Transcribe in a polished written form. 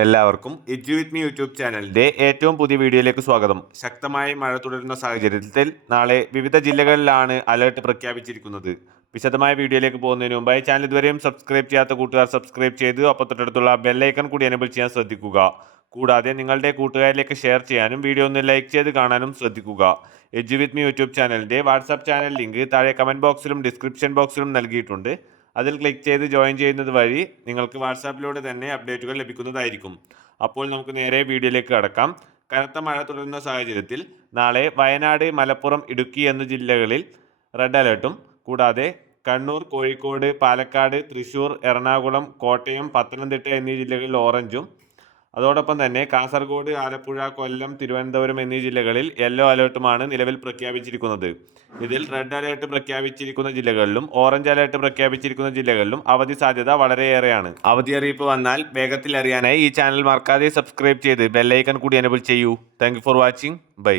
എല്ലാവർക്കും edu with me YouTube ചാനലിൻ്റെ ഏറ്റവും പുതിയ വീഡിയോയിലേക്ക് സ്വാഗതം. ശക്തമായ മഴ തുടരുന്ന സാഹചര്യത്തിൽ നാളെ വിവിധ ജില്ലകളിലാണ് അലേർട്ട് പ്രഖ്യാപിച്ചിരിക്കുന്നത്. വിശദമായ വീഡിയോയിലേക്ക് പോകുന്നതിന് മുമ്പായി ചാനൽ ഇതുവരെയും സബ്സ്ക്രൈബ് ചെയ്യാത്ത കൂട്ടുകാർ സബ്സ്ക്രൈബ് ചെയ്ത് തൊട്ടടുത്തുള്ള ബെല്ലൈക്കൺ കൂടി എനേബിൾ ചെയ്യാൻ ശ്രദ്ധിക്കുക. കൂടാതെ നിങ്ങളുടെ കൂട്ടുകാരിലേക്ക് ഷെയർ ചെയ്യാനും വീഡിയോ ഒന്ന് ലൈക്ക് ചെയ്ത് കാണാനും ശ്രദ്ധിക്കുക. എഡ്യു വിത്ത് മീ യൂട്യൂബ് ചാനലിൻ്റെ വാട്സാപ്പ് ചാനൽ ലിങ്ക് താഴെ കമൻറ്റ് ബോക്സിലും ഡിസ്ക്രിപ്ഷൻ ബോക്സിലും നൽകിയിട്ടുണ്ട്. അതിൽ ക്ലിക്ക് ചെയ്ത് ജോയിൻ ചെയ്യുന്നത് വഴി നിങ്ങൾക്ക് വാട്സാപ്പിലൂടെ തന്നെ അപ്ഡേറ്റുകൾ ലഭിക്കുന്നതായിരിക്കും. അപ്പോൾ നമുക്ക് നേരെ വീഡിയോയിലേക്ക് കടക്കാം. കനത്ത മഴ തുടരുന്ന സാഹചര്യത്തിൽ നാളെ വയനാട്, മലപ്പുറം, ഇടുക്കി എന്നീ ജില്ലകളിൽ റെഡ് അലേർട്ടും കൂടാതെ കണ്ണൂർ, കോഴിക്കോട്, പാലക്കാട്, തൃശ്ശൂർ, എറണാകുളം, കോട്ടയം, പത്തനംതിട്ട എന്നീ ജില്ലകളിൽ ഓറഞ്ചും അതോടൊപ്പം തന്നെ കാസർഗോഡ്, ആലപ്പുഴ, കൊല്ലം, തിരുവനന്തപുരം എന്നീ ജില്ലകളിൽ യെല്ലോ അലേർട്ടുമാണ് നിലവിൽ പ്രഖ്യാപിച്ചിരിക്കുന്നത്. ഇതിൽ റെഡ് അലേർട്ട് പ്രഖ്യാപിച്ചിരിക്കുന്ന ജില്ലകളിലും ഓറഞ്ച് അലേർട്ട് പ്രഖ്യാപിച്ചിരിക്കുന്ന ജില്ലകളിലും അവധി സാധ്യത വളരെയേറെയാണ്. അവധി അറിയിപ്പ് വന്നാൽ വേഗത്തിൽ അറിയാനായി ഈ ചാനൽ മറക്കാതെ സബ്സ്ക്രൈബ് ചെയ്ത് ബെല്ലൈക്കൺ കൂടി എനേബിൾ ചെയ്യൂ. Thank you for watching. By.